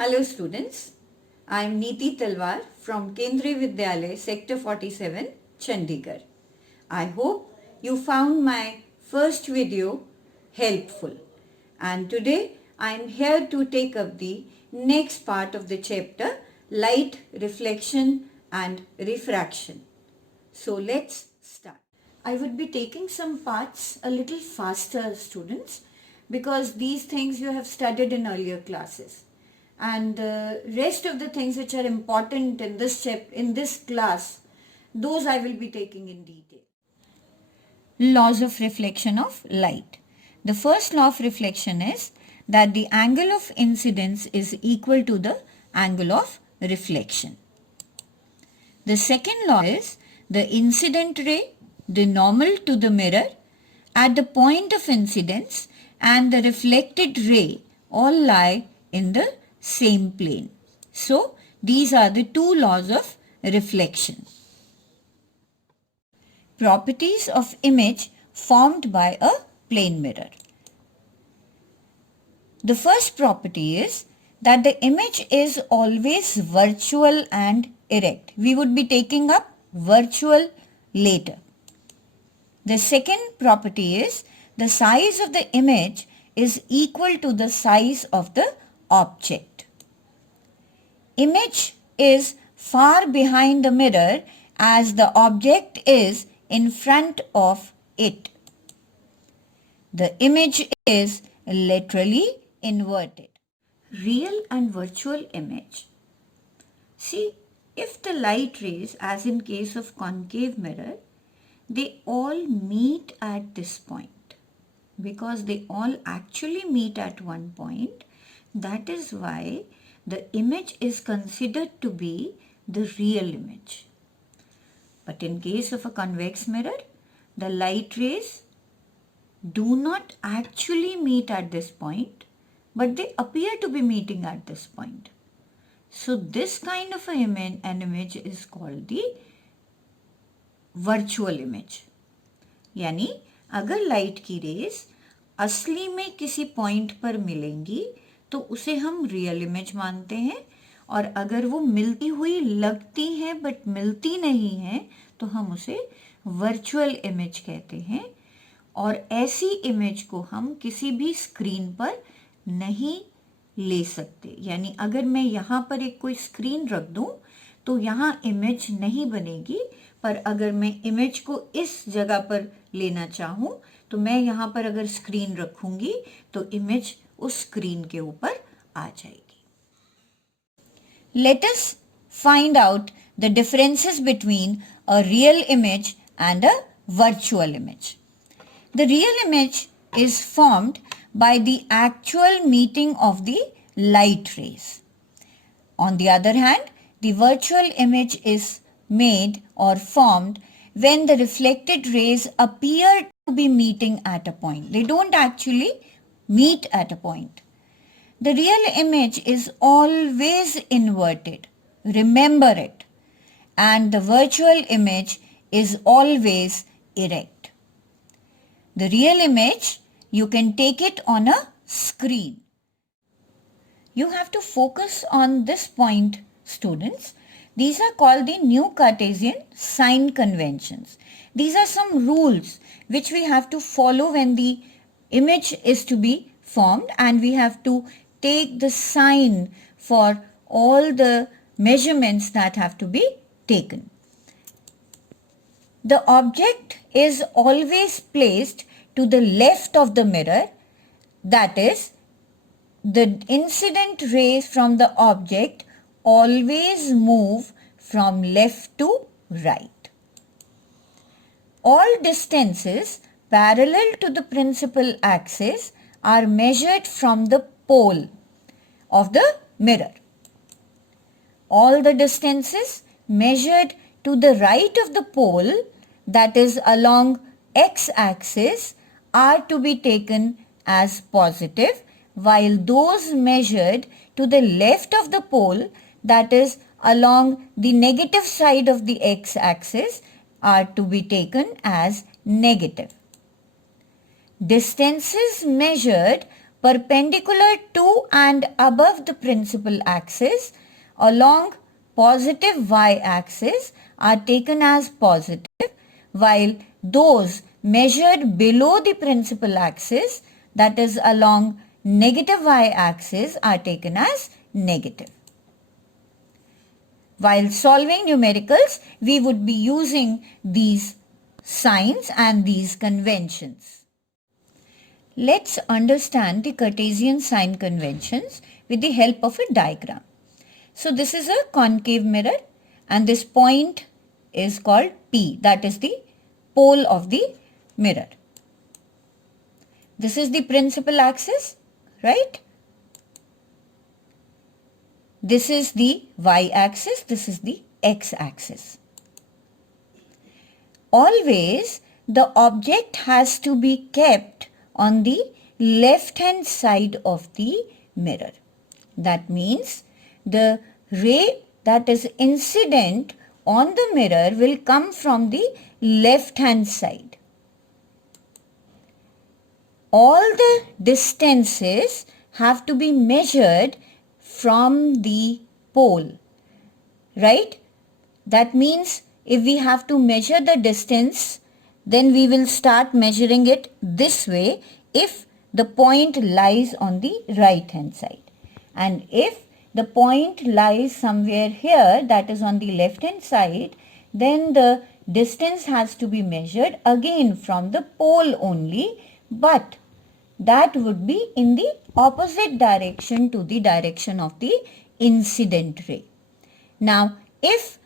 Hello students, I am Neeti Talwar from Kendriya Vidyalaya Sector 47, Chandigarh. I hope you found my first video helpful, and today I am here to take up the next part of the chapter, light reflection and refraction. So let's start. I would be taking some parts a little faster, students, because these things you have studied in earlier classes, and the rest of the things which are important in this class, those I will be taking in detail. Laws of reflection of light. The first law of reflection is that the angle of incidence is equal to the angle of reflection. The second law is the incident ray, the normal to the mirror at the point of incidence, and the reflected ray all lie in the same plane. So these are the two laws of reflection. Properties of image formed by a plane mirror. The first property is that the image is always virtual and erect. We would be taking up virtual later. The second property is the size of the image is equal to the size of the object. Image is far behind the mirror as the object is in front of it. The image is laterally inverted. Real and virtual image. See, if the light rays, as in case of concave mirror, they all meet at this point, because they all actually meet at one point, that is why the image is considered to be the real image. But in case of a convex mirror, the light rays do not actually meet at this point, but they appear to be meeting at this point. So this kind of an image is called the virtual image. यानी अगर light की raise असली में किसी point पर मिलेंगी तो उसे हम रियल इमेज मानते हैं, और अगर वो मिलती हुई लगती हैं बट मिलती नहीं हैं तो हम उसे वर्चुअल इमेज कहते हैं. और ऐसी इमेज को हम किसी भी स्क्रीन पर नहीं ले सकते. यानी अगर मैं यहाँ पर एक कोई स्क्रीन रख दूँ तो यहाँ इमेज नहीं बनेगी, पर अगर मैं इमेज को इस जगह पर लेना चाहूँ तो मैं यहाँ पर अगर स्क्रीन रखूँगी तो इमेज उस स्क्रीन के ऊपर आ जाएगी. Let us find out the differences between a real image and a virtual image. The real image is formed by the actual meeting of the light rays. On the other hand, the virtual image is made or formed when the reflected rays appear to be meeting at a point. They don't actually meet at a point. The real image is always inverted. Remember it. And the virtual image is always erect. The real image, you can take it on a screen. You have to focus on this point, students. These are called the New Cartesian sign conventions. These are some rules which we have to follow when the image is to be formed, and we have to take the sign for all the measurements that have to be taken. The object is always placed to the left of the mirror, that is, the incident rays from the object always move from left to right. All distances parallel to the principal axis are measured from the pole of the mirror. All the distances measured to the right of the pole, that is along x-axis, are to be taken as positive, while those measured to the left of the pole, that is along the negative side of the x-axis, are to be taken as negative. Distances measured perpendicular to and above the principal axis along positive y-axis are taken as positive, while those measured below the principal axis, that is along negative y-axis, are taken as negative. While solving numericals, we would be using these signs and these conventions. Let's understand the Cartesian sign conventions with the help of a diagram. So this is a concave mirror and this point is called P, that is the pole of the mirror. This is the principal axis, right? This is the y-axis, this is the x-axis. Always the object has to be kept on the left hand side of the mirror. That means the ray that is incident on the mirror will come from the left hand side. All the distances have to be measured from the pole, right? That means if we have to measure the distance, then we will start measuring it this way if the point lies on the right hand side. And if the point lies somewhere here, that is on the left hand side, then the distance has to be measured again from the pole only, but that would be in the opposite direction to the direction of the incident ray. Now, if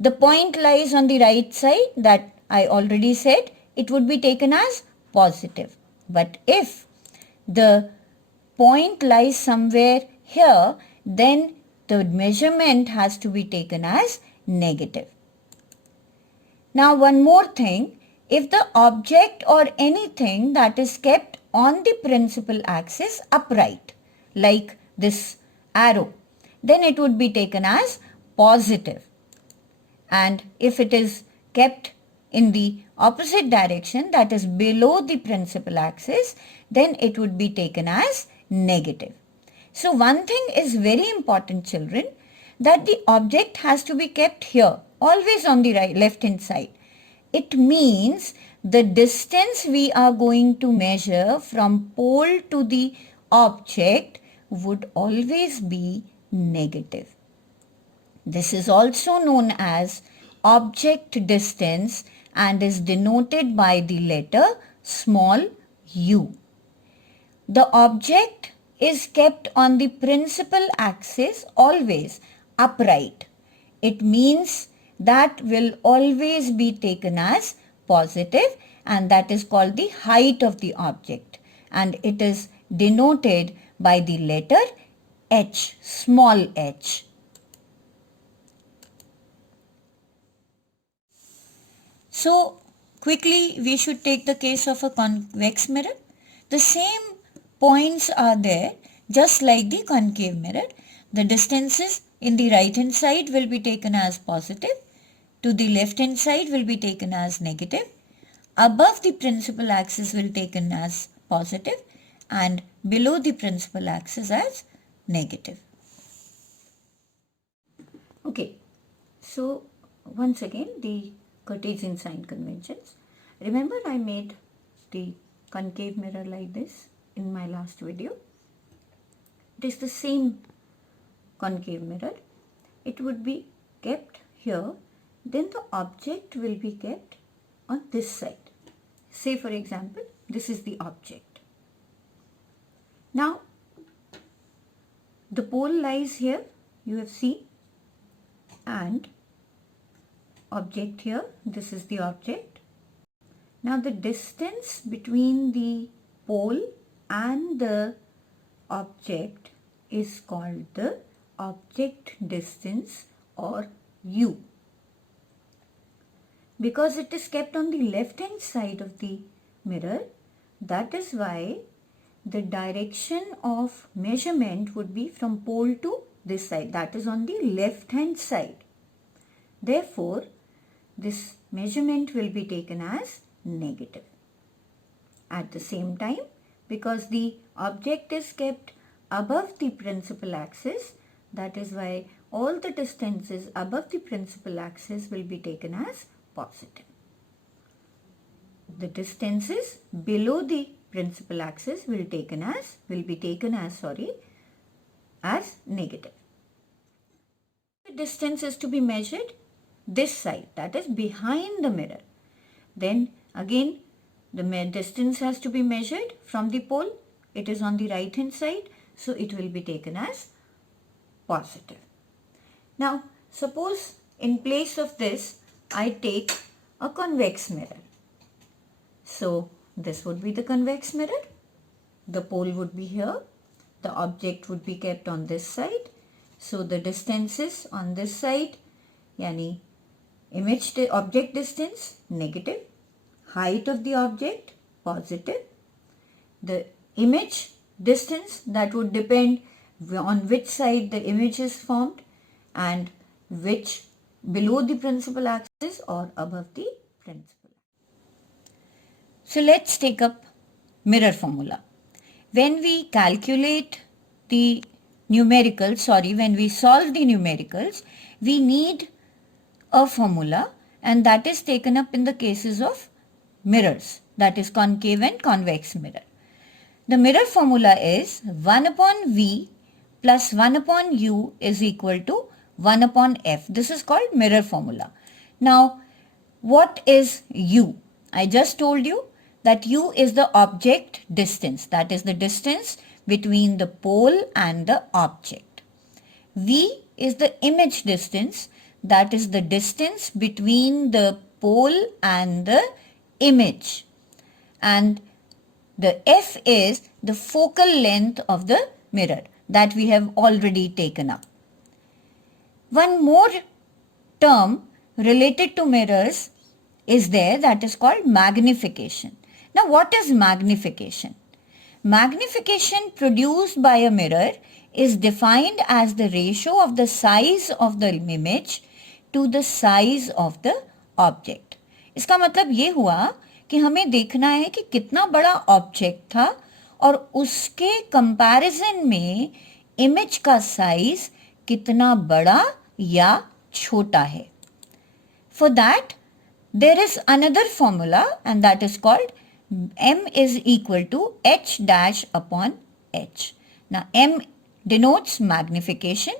the point lies on the right side, that I already said, it would be taken as positive. But if the point lies somewhere here, then the measurement has to be taken as negative. Now, one more thing, if the object or anything that is kept on the principal axis upright, like this arrow, then it would be taken as positive. And if it is kept in the opposite direction, that is below the principal axis, then it would be taken as negative. So one thing is very important, children, that the object has to be kept here, always on the left hand side. It means the distance we are going to measure from pole to the object would always be negative. This is also known as object distance and is denoted by the letter small u. The object is kept on the principal axis always upright. It means that will always be taken as positive, and that is called the height of the object, and it is denoted by the letter h, small h. So quickly we should take the case of a convex mirror. The same points are there just like the concave mirror. The distances in the right hand side will be taken as positive, to the left hand side will be taken as negative, above the principal axis will be taken as positive, and below the principal axis as negative. Okay, so once again the Cartesian sign conventions. Remember I made the concave mirror like this in my last video. It is the same concave mirror. It would be kept here, then the object will be kept on this side. Say for example, this is the object. Now, the pole lies here, you have seen, and object here, this is the object. Now the distance between the pole and the object is called the object distance or u. Because it is kept on the left hand side of the mirror, that is why the direction of measurement would be from pole to this side, that is on the left hand side. Therefore, this measurement will be taken as negative. At the same time, because the Object is kept above the principal axis. That is why all the distances above the principal axis will be taken as positive. The distances below the principal axis will be taken as negative. The distance is to be measured this side, that is behind the mirror. Then again the distance has to be measured from the pole. It is on the right hand side, so it will be taken as positive. Now suppose in place of this I take a convex mirror. So this would be the convex mirror. The pole would be here. The object would be kept on this side. So the distances on this side, yani object distance negative, height of the object positive. The image distance, that would depend on which side the image is formed and which below the principal axis or above the principal. So let's take up mirror formula. When we calculate the numericals, when we solve the numericals, we need a formula, and that is taken up in the cases of mirrors, that is concave and convex mirror. The mirror formula is 1 upon V plus 1 upon U is equal to 1 upon F. This is called mirror formula. Now, what is U? I just told you that U is the object distance, that is the distance between the pole and the object. V is the image distance, that is the distance between the pole and the image. And the F is the focal length of the mirror that we have already taken up. One more term related to mirrors is there, that is called magnification. Now what is magnification? Magnification produced by a mirror is defined as the ratio of the size of the image to the size of the object. इसका मतलब ये हुआ कि हमें देखना है कि कितना बड़ा ऑब्जेक्ट था और उसके कंपैरिजन में इमेज का साइज कितना बड़ा या छोटा है. For that, there is another formula, and that is called M is equal to H dash upon H. Now M denotes magnification,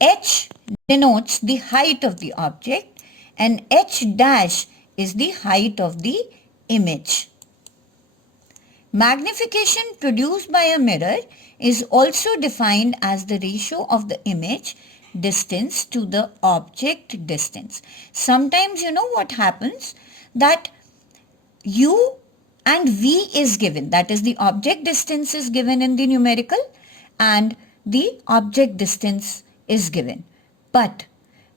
H denotes the height of the object, and H dash is the height of the image. Magnification produced by a mirror is also defined as the ratio of the image distance to the object distance. Sometimes you know what happens, that U and V is given, that is the object distance is given in the numerical and the object distance is given, but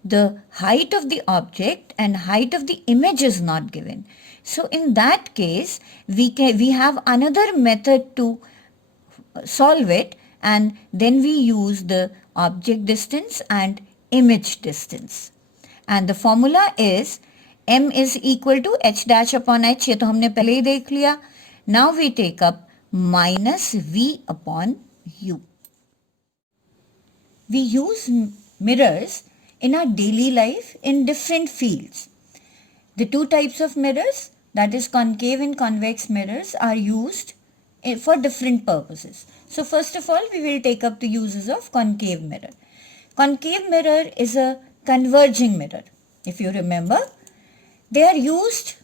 the height of the object and height of the image is not given. So in that case we have another method to solve it, and then we use the object distance and image distance, and the formula is M is equal to H dash upon H. ये तो हमने पहले ही देख लिया. Now we take up minus V upon U. We use mirrors in our daily life in different fields. The two types of mirrors, that is concave and convex mirrors, are used for different purposes. So first of all, we will take up the uses of concave mirror. Concave mirror is a converging mirror. If you remember, they are used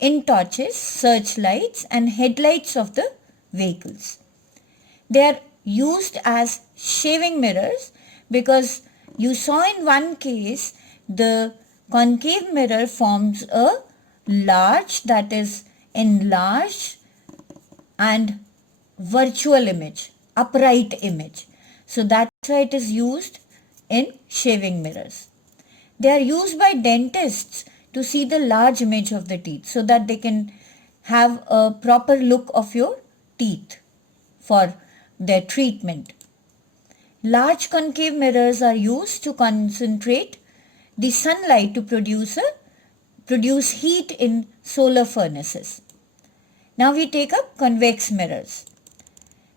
in torches, searchlights and headlights of the vehicles. They are used as shaving mirrors because you saw in one case the concave mirror forms a large, that is enlarged and virtual image, upright image. So that's why it is used in shaving mirrors. They are used by dentists to see the large image of the teeth so that they can have a proper look of your teeth for their treatment. Large concave mirrors are used to concentrate the sunlight to produce heat in solar furnaces. Now we take up convex mirrors.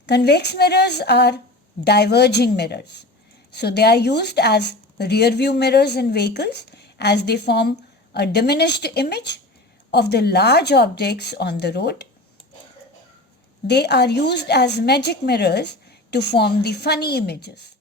Convex mirrors are diverging mirrors. So they are used as rear view mirrors in vehicles as they form a diminished image of the large objects on the road. They are used as magic mirrors to form the funny images.